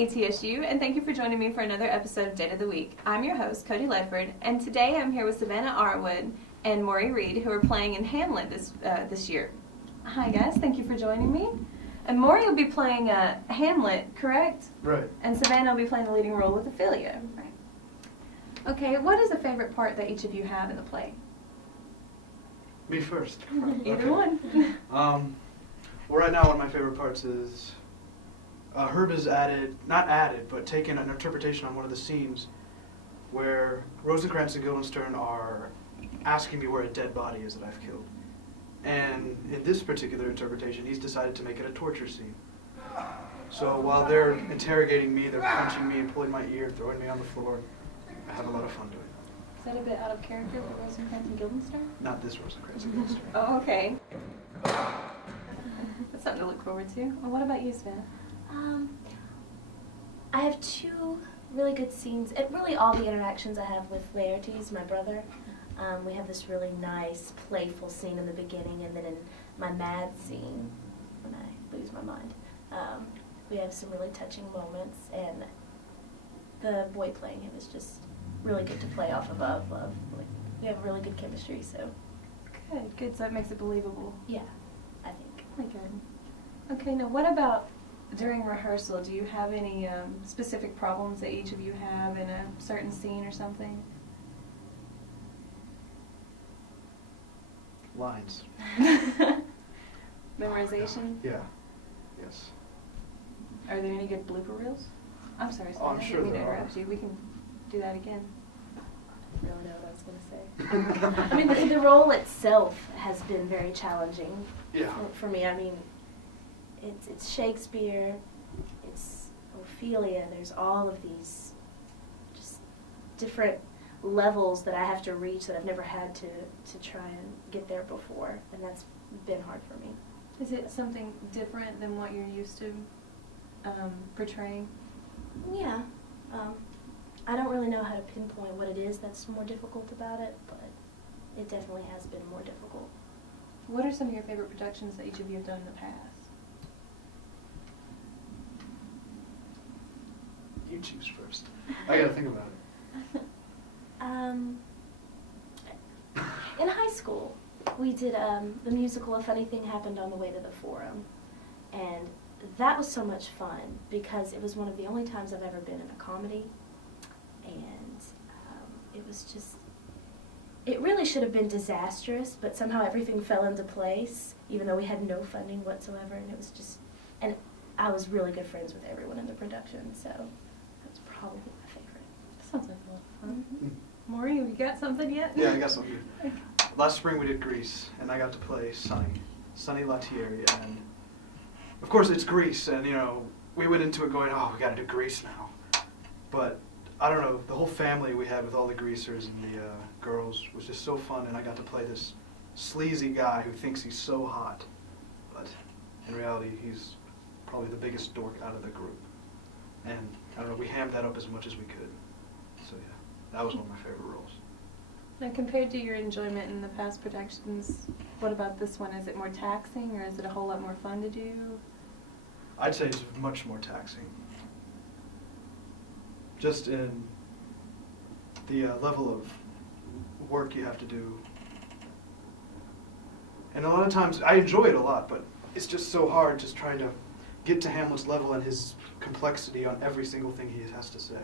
ETSU, and thank you for joining me for another episode of Date of the Week. I'm your host, Kodi Ledford, and today I'm here with Savannah Arwood and Maury Reed, who are playing in Hamlet this year. Hi guys, thank you for joining me. And Maury will be playing Hamlet, correct? Right. And Savannah will be playing the leading role with Ophelia. Right. Okay, what is a favorite part that each of you have in the play? Me first. Either one. Well, right now one of my favorite parts is Herb has not added, but taken an interpretation on one of the scenes where Rosencrantz and Guildenstern are asking me where a dead body is that I've killed. And in this particular interpretation, he's decided to make it a torture scene. So while they're interrogating me, they're punching me and pulling my ear, throwing me on the floor. I have a lot of fun doing that. Is that a bit out of character for Rosencrantz and Guildenstern? Not this Rosencrantz and Guildenstern. Oh, okay. That's something to look forward to. Well, what about you, Savannah? I have two really good scenes. Really all the interactions I have with Laertes, my brother. We have this really nice, playful scene in the beginning, and then in my mad scene, when I lose my mind, we have some really touching moments, and the boy playing him is just really good to play off of. Like, we have really good chemistry, so. Good. So it makes it believable. Yeah, I think. Really good. Okay, now what about during rehearsal? Do you have any specific problems that each of you have in a certain scene or something? Lines. Memorization? Yeah. Yes. Are there any good blooper reels? I'm sorry, Oh, I'm I sure didn't mean to there are. interrupt you. We can do that again. I don't really know what I was going to say. I mean, the role itself has been very challenging Yeah. for me. I mean, it's Shakespeare, it's Ophelia. There's all of these just different levels that I have to reach that I've never had to try and get there before, and that's been hard for me. Is it something different than what you're used to portraying? Yeah. I don't really know how to pinpoint what it is that's more difficult about it, but it definitely has been more difficult. What are some of your favorite productions that each of you have done in the past? You choose first. I gotta think about it. In high school, we did the musical A Funny Thing Happened on the Way to the Forum, and that was so much fun because it was one of the only times I've ever been in a comedy, and it was just, it really should have been disastrous, but somehow everything fell into place, even though we had no funding whatsoever, and it was just, and I was really good friends with everyone in the production, so that's probably my favorite. Sounds like a lot of fun. Mm-hmm. Maury, have you got something yet? Yeah, I got something. Last spring we did Grease, and I got to play Sonny Latieri, and of course it's Grease, and you know, we went into it going, oh, we gotta do Grease now. But I don't know, the whole family we had with all the greasers and the girls was just so fun, and I got to play this sleazy guy who thinks he's so hot, but in reality he's probably the biggest dork out of the group. And I don't know, we hammed that up as much as we could. So yeah, that was one of my favorite roles. Now, compared to your enjoyment in the past productions, what about this one? Is it more taxing, or is it a whole lot more fun to do? I'd say it's much more taxing. Just in the level of work you have to do. And a lot of times, I enjoy it a lot, but it's just so hard just trying to get to Hamlet's level and his complexity on every single thing he has to say.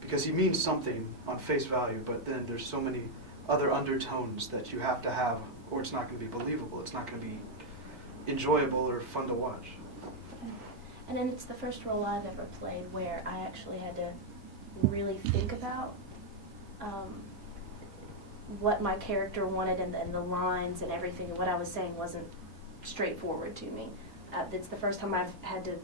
Because he means something on face value, but then there's so many other undertones that you have to have, or it's not going to be believable. It's not going to be enjoyable or fun to watch. And then it's the first role I've ever played where I actually had to really think about what my character wanted and the lines and everything, and what I was saying wasn't straightforward to me. It's the first time I've had to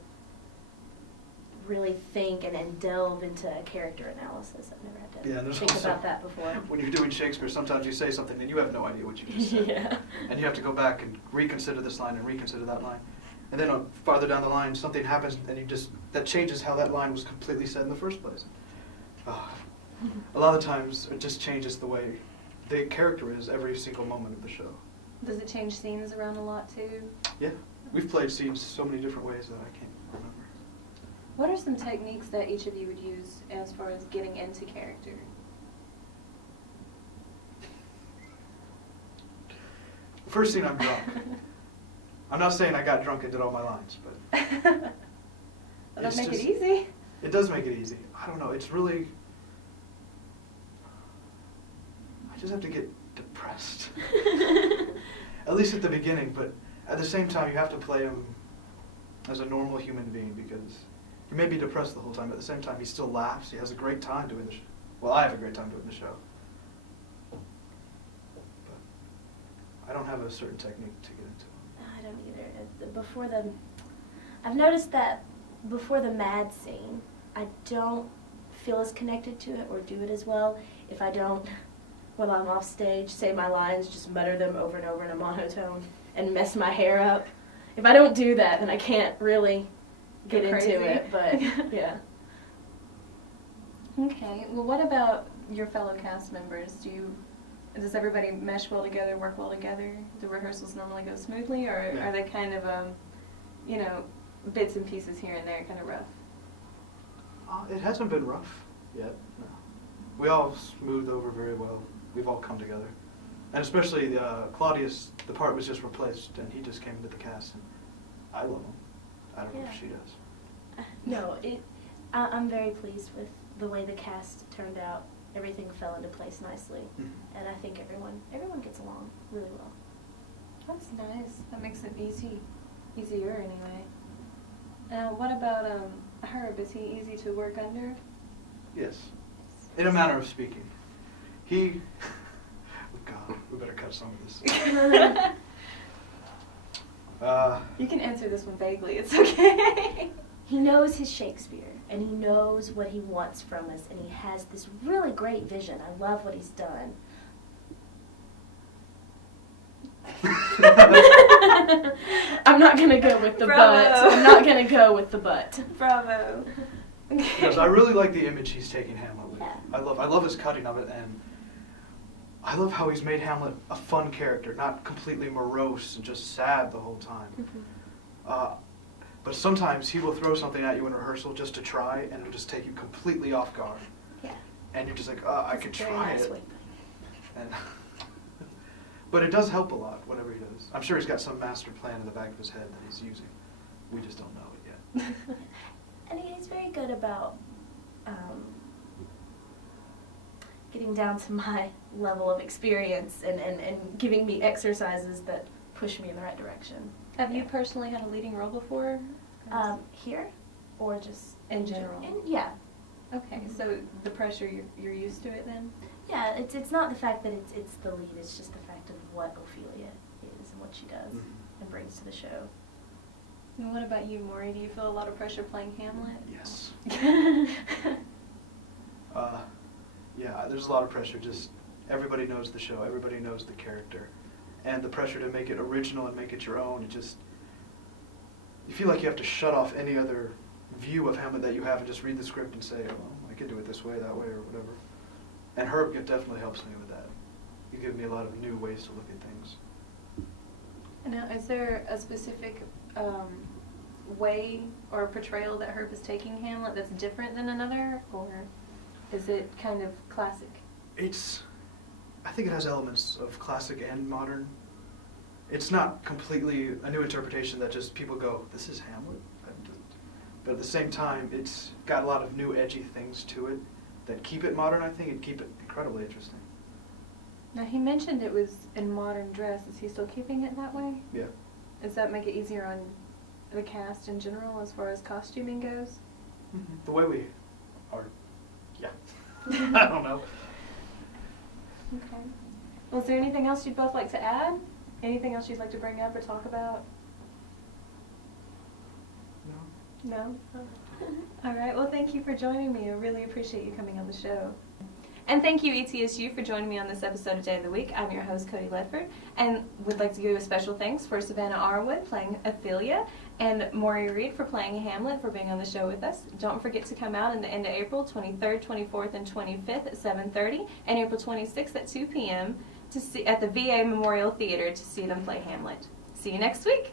really think and delve into a character analysis. I've never had to think about that before. When you're doing Shakespeare, sometimes you say something and you have no idea what you just said. Yeah. And you have to go back and reconsider this line and reconsider that line. And then farther down the line, something happens and that changes how that line was completely said in the first place. A lot of times it just changes the way the character is every single moment of the show. Does it change scenes around a lot too? Yeah. We've played scenes so many different ways that I can't remember. What are some techniques that each of you would use as far as getting into character? First scene, I'm drunk. I'm not saying I got drunk and did all my lines, but Well, that make it easy. it does make it easy. I don't know. It's really. I just have to get depressed. At least at the beginning, but at the same time, you have to play him as a normal human being because he may be depressed the whole time. But at the same time, he still laughs. He has a great time doing the show. Well, I have a great time doing the show. But I don't have a certain technique to get into. I don't either. I've noticed that before the mad scene, I don't feel as connected to it or do it as well if I don't, while I'm off stage, say my lines, just mutter them over and over in a monotone and mess my hair up. If I don't do that, then I can't really get into it, but yeah. Okay. Well, what about your fellow cast members? Does everybody mesh well together, work well together? Do rehearsals normally go smoothly, or Yeah. are they kind of, bits and pieces here and there, kind of rough? It hasn't been rough yet. No. We all smoothed over very well. We've all come together. And especially Claudius, the part was just replaced, and he just came into the cast, and I love him. I don't know if she does. No, I'm very pleased with the way the cast turned out. Everything fell into place nicely, and I think everyone gets along really well. That's nice. That makes it easier anyway. What about Herb? Is he easy to work under? Yes. In a manner of speaking. He... Oh God, we better cut some of this. You can answer this one vaguely. It's okay. He knows his Shakespeare, and he knows what he wants from us, and he has this really great vision. I love what he's done. I'm not going to go with the Bravo. but. I'm not going to go with the but. Bravo. Because I really like the image he's taking Hamlet with. Yeah. I love his cutting of it, and I love how he's made Hamlet a fun character, not completely morose and just sad the whole time. But sometimes he will throw something at you in rehearsal just to try, and it'll just take you completely off guard. Yeah. And you're just like, I could try Nice it. way. And but it does help a lot, whatever he does. I'm sure he's got some master plan in the back of his head that he's using. We just don't know it yet. And he's very good about getting down to my level of experience and giving me exercises that push me in the right direction. Have you personally had a leading role before? Here? Or just In general? Yeah. Okay, so the pressure, you're used to it then? Yeah, it's not the fact that it's the lead, it's just the fact of what Ophelia is and what she does and brings to the show. And what about you, Maury? Do you feel a lot of pressure playing Hamlet? Yes. Yeah, there's a lot of pressure. Just everybody knows the show, everybody knows the character, and the pressure to make it original and make it your own. You feel like you have to shut off any other view of Hamlet that you have and just read the script and say, oh, I could do it this way, that way, or whatever. And Herb definitely helps me with that. You give me a lot of new ways to look at things. Now, is there a specific way or portrayal that Herb is taking Hamlet that's different than another, or is it kind of classic? I think it has elements of classic and modern. It's not completely a new interpretation that just people go, this is Hamlet. But at the same time, it's got a lot of new edgy things to it that keep it modern, I think, and keep it incredibly interesting. Now, he mentioned it was in modern dress. Is he still keeping it that way? Yeah. Does that make it easier on the cast in general as far as costuming goes? The way we are, yeah. I don't know. Okay. Well, is there anything else you'd both like to add? Anything else you'd like to bring up or talk about? No? All right. Well, thank you for joining me. I really appreciate you coming on the show. And thank you, ETSU, for joining me on this episode of Day of the Week. I'm your host, Kodi Ledford, and would like to give a special thanks for Savannah Arwood playing Ophelia, and Maury Reed for playing Hamlet, for being on the show with us. Don't forget to come out in the end of April, 23rd, 24th, and 25th at 7:30, and April 26th at 2 p.m. to see at the VA Memorial Theater to see them play Hamlet. See you next week.